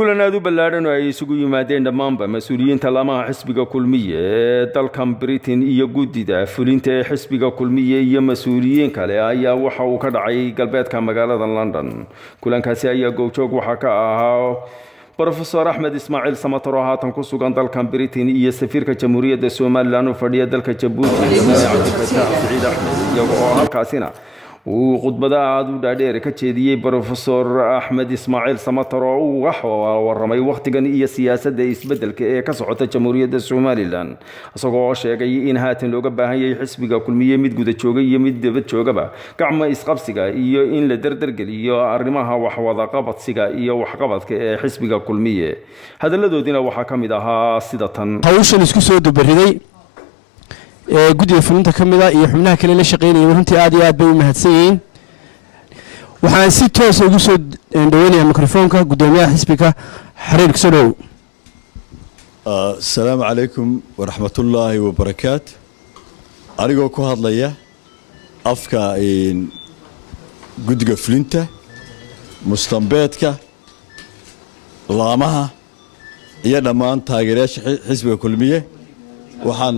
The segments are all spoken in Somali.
kulan aad u ballaaran oo ay isugu yimaadeen dhammaanba mas-uuliyiinta laamaha xisbiga kulmiye ee dalkan Britain iyo guddida fulinta ee xisbiga kulmiye iyo mas-uuliyiin kale ayaa waxa uu ka dhacay galbeedka magaalada London. kulankaasi ayaa goobjoog waxa ka ahaa Professor Ahmed Ismail Samatar oo haatan ku sugan dalkan Britain iyo safiirka Jamhuuriyadda Soomaaliland oo fadhiya dalka Djibouti Saciid Ahmed iyagoo halkaasina uu khudbada aad u dhaadheer ka jeediyay Professor Ahmed Ismail Samatar oo uu warramay waqtigan iyo siyaasadda isbeddelka ee ka socota Jamhuuriyadda Soomaaliland isagoo sheegay in haatan looga baahan yahay xisbiga kulmiye mid guda jooga iyo mid dibad joogaba gacmo isqabsiga iyo in la dardargeliyo arrimaha waxwada qabadsiga iyo waxqabadka ee xisbiga kulmiye. hadaladoodina waxaa ka mid ahaa sida tan: hawshan isku soo dabariday guddiga fulinta kamida iyo xubnaha kale la shaqeynayay runtii aad iyo aad bay u mahadsanyihiin. waxaan si toos ugu soo dhaweynayaa mikrofoonka gudoomiyaha xisbiga xariir Kisodow. Assalaamu calaykum waraxmatullaahi wabarakaatu. anigoo ku hadlaya afka guddiga fulinta mustambeedka laamaha iyo dhammaan taageerayaasha xisbiga kulmiye waxaan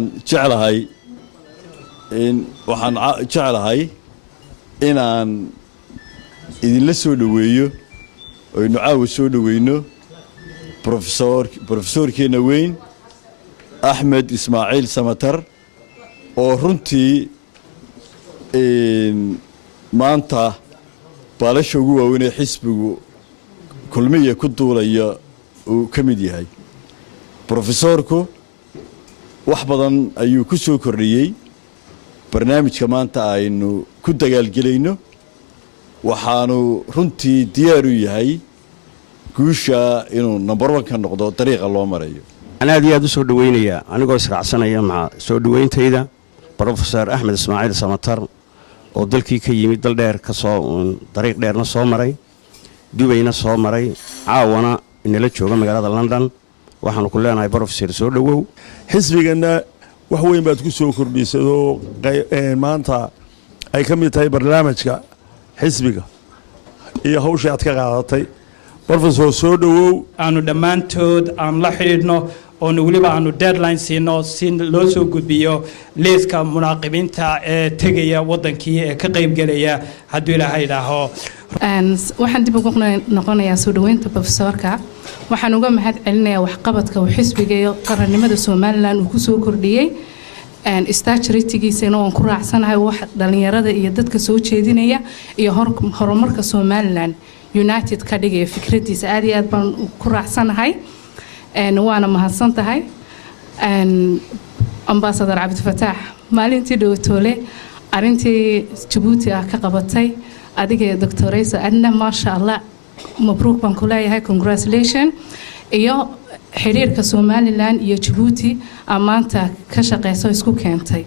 jeclahay inaan idinla soo dhaweeyo oo inu caawa soo dhaweyno professorkeena weyn Ahmed Ismail Samatar oo runtii maanta baalasha ugu waaweyn ee xisbigu kulmiye ku duulaya uu ka mid yahay. professorku wax badan ayuu ku soo kordhiyay barnaamijka maanta aynu ku dagaalgelayno waxaanu runtii diyaar u yahay guusha inuu number 1 ka noqdo dariiqa loo marayo. أنا أدي سو دوينيا أنا قاس رعسنا مع سو دوين تيدا بروفيسور أحمد إسماعيل سماتر ودلكي كيمي دل دير كصو طريق دير نصو مري دوبينا صو مري عاونا إن لا تشوفه مقالة لندن وحنا كلنا بروفيسور سو دو حسبنا وحوين بعد كسو كردي سو ما أنت أي كم يتاي برنامج حسبك هي هوش يعتقد عطي بروفيسور سو دو أنو دمان تود أن لحيدنا أن وليبا أنو deadline سينو سين لوسو قبيو ليسكا مناقبين تا تجيا وطن كي كقيم جليا هدول هيدا هو. waxaan dib ugu noqonayaa soo dhaweynta professorka waxaan uga mahad celinayaa waxqabadka uu xisbiga iyo qarannimada Soomaaliland uu ku soo kordhiyay istaajaritigiisana oo ku raacsanahay wax dhalinyarada iyo dadka soo jeedinaya iyo horumarka Soomaaliland United ka dhigay fikradiisa aad iyo aad baan ku raacsanahay waana mahadsantahay ambassador Abdi Fataax maalintii dhawtoole arintii Djibouti ka qabatay adiga Dr. Raysa adna ma sha Allah mabruuk baan ku leeyahay congratulations iyo xiriirka Soomaaliland iyo Djibouti amaanta ka shaqeyso isku keentay.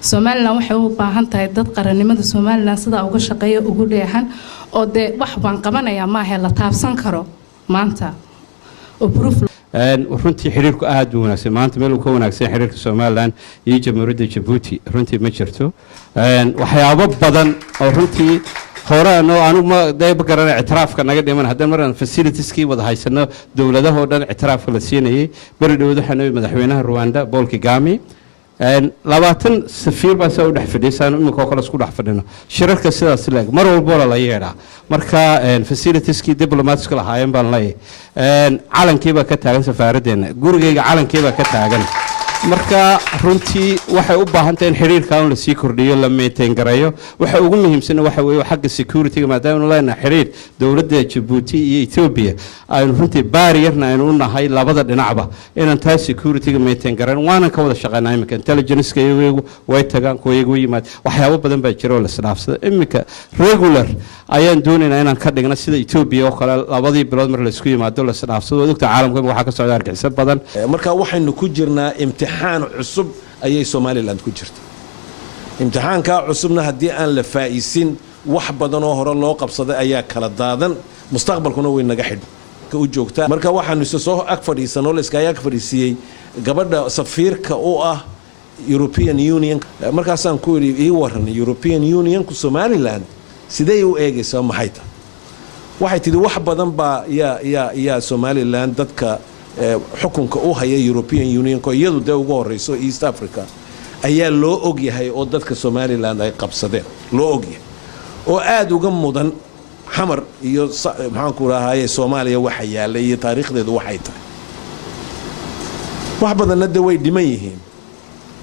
Soomaaliland waxay u baahan tahay dad qarannimada Soomaaliland sida uga shaqeeyo ugu dheehan oo de wax baan qabanayaa ma aha la taabsan karo maanta oo proof runtii xiriirku aad u wanaagsan maanta meel uu ka wanaagsan xiriirka Soomaaliland iyo Jamhuuriyadda Djibouti runtii ma jirto waxyaabo badan oo runtii horaan oo aanu ma dayb garan ictiraafka naga dhiman haddana maraan facilitieski wada haysano dawladaha oo dhan ictiraafka la siinayay bari dhawada xanooy madaxweynaha Rwanda Paul Kagame 20 safiir baa soo dhex fadhiisaan imika kala isku dhex fadhino shirarka sidaas leeg mar walba la yeeraa marka facilitieski diplomatic la haayeen baan leeyahay calankiiba ka taagan safaaradeena gurigeyga calankiiba ka taagan marka runtii waxay u baahan tahay in xiriirka la sii kordhiyo la meeteen gareeyo waxa ugu muhiimsan waxa weeye xagga security maadaama la xiriir dawladda Djibouti iyo Ethiopia ay runtii barrierna aynu u nahay labada dhinacba inaan taas security meeteen garan waana ka wada shaqeynaa imika intelligence iyagu way tagaan kuwayagu yimaad waxyaabo badan baa jiro la isdhaafsada imika regular ayaan doonaynaa inaan ka dhigno sida Ethiopia oo kale labadii bilood mar la isku yimaado la isdhaafsado dadka caalamka waxa ka socda argixisad badan marka waxaynu ku jirnaa imtixaan cusub ayay Soomaaliland ku jirto imtixaanka cusubna hadii aan la faa'iisin wax badan oo hore loo qabsaday ayaa kala daadan mustaqbalkuna way naga xidh ka u joogtaa marka waxaanu soo ag fadhiisano la iska ag fadhiisiyay gabadha safiirka oo ah European Union markaasaan ku yiri ii waran European Union ku Somaliland sidee u eegaysaa maxay tahay waxay tidhi wax badan baa yaa Somaliland dadka xukunka u haya European Union ko iyadu dee ugu horeyso East Africa ayaa loo og yahay oo dadka Somaliland ay qabsadeen loo og yahay oo aad uga mudan xamar iyo maxaan ku raahayay Soomaaliya waxa yaalay iyo taariikhdeedu waxay tahay wax badanna de way dhiman yihiin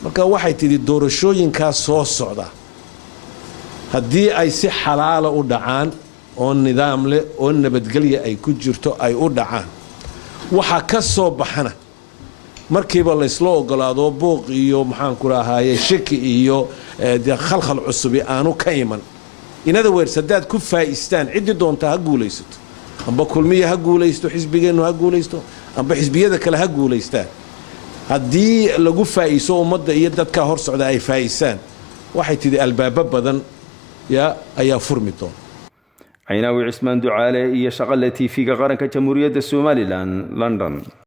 marka waxay tidhi doorashooyinka soo socda haddii ay si xalaal u dhacaan oo nidaam leh oo nabadgelyo ay ku jirto ay u dhacaan waxa ka soo baxana markiiba la isla ogolaado buuq iyo maxaan ku raahayay shaki iyo khalkhal cusub aanu ka iman inada weersadaad ku faa'iistaan cidi doonta ha guulaysato amba kulmiye ha guulaysto xisbigeenu ha guulaysto amba xisbiyada kale ha guulaystaan haddii lagu faa'iiso ummadda iyo dadka hor socda ay faa'iisaan waxay tidhi albaabo badan ayaa furmi doona Aynaawi Cismaan Ducaale iyo shaqada TV-ga qaranka Jamhuuriyadda Somaliland London.